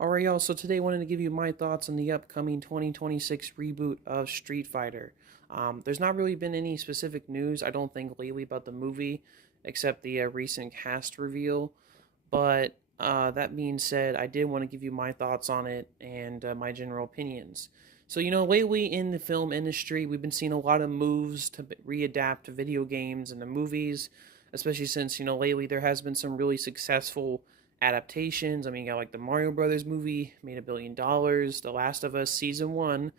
Alright, y'all, so today I wanted to give you my thoughts on the upcoming 2026 reboot of Street Fighter. There's not really been any specific news, I don't think, lately about the movie, except the recent cast reveal. But that being said, I did want to give you my thoughts on it and my general opinions. So, lately in the film industry, we've been seeing a lot of moves to readapt video games and the movies, especially since, lately there has been some really successful adaptations. I mean, you got like the Mario Brothers movie, made $1 billion. The Last of Us season one.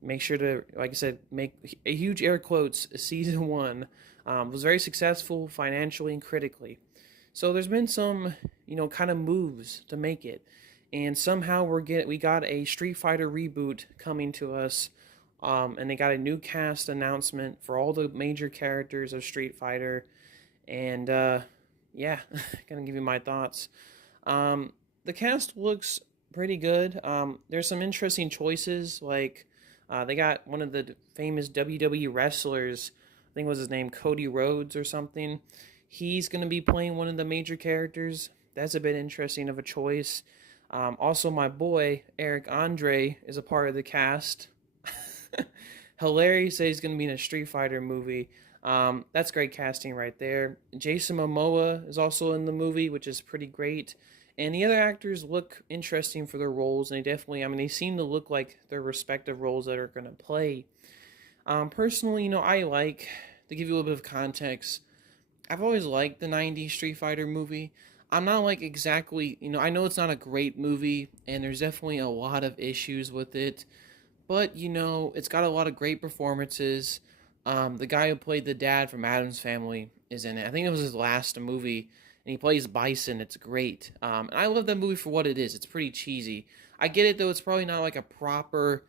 Make sure to, like I said, make a huge air quotes. Season one was very successful financially and critically. So there's been some, kind of moves to make it, and somehow we got a Street Fighter reboot coming to us, and they got a new cast announcement for all the major characters of Street Fighter, and yeah, gonna give you my thoughts. The cast looks pretty good. There's some interesting choices, like they got one of the famous WWE wrestlers, I think was his name Cody Rhodes or something. He's gonna be playing one of the major characters. That's a bit interesting of a choice. Also, my boy Eric Andre is a part of the cast. Hilarious that he's going to be in a Street Fighter movie. That's great casting right there. Jason Momoa is also in the movie, which is pretty great. And the other actors look interesting for their roles, and they seem to look like their respective roles that are going to play. Personally, to give you a little bit of context, I've always liked the 90s Street Fighter movie. I'm not like exactly, I know it's not a great movie, and there's definitely a lot of issues with it. But, it's got a lot of great performances. The guy who played the dad from Addams Family is in it. I think it was his last movie, and he plays Bison. It's great. And I love that movie for what it is. It's pretty cheesy. I get it, though. It's probably not like a proper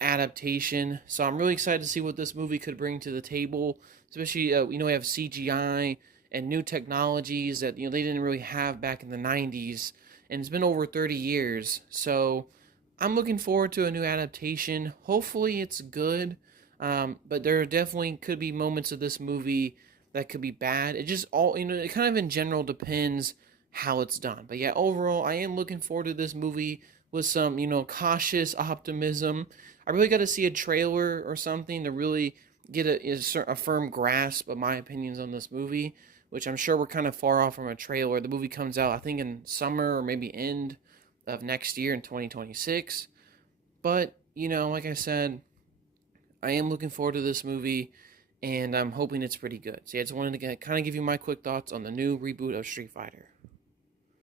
adaptation. So I'm really excited to see what this movie could bring to the table. Especially, we have CGI and new technologies that, they didn't really have back in the 90s. And it's been over 30 years. So I'm looking forward to a new adaptation. Hopefully it's good, but there definitely could be moments of this movie that could be bad. It just it kind of in general depends how it's done. But yeah, overall, I am looking forward to this movie with some, cautious optimism. I really got to see a trailer or something to really get a firm grasp of my opinions on this movie, which I'm sure we're kind of far off from a trailer. The movie comes out, I think, in summer or maybe end of next year in 2026. But, like I said, I am looking forward to this movie, and I'm hoping it's pretty good. So yeah, I just wanted to kind of give you my quick thoughts on the new reboot of Street Fighter.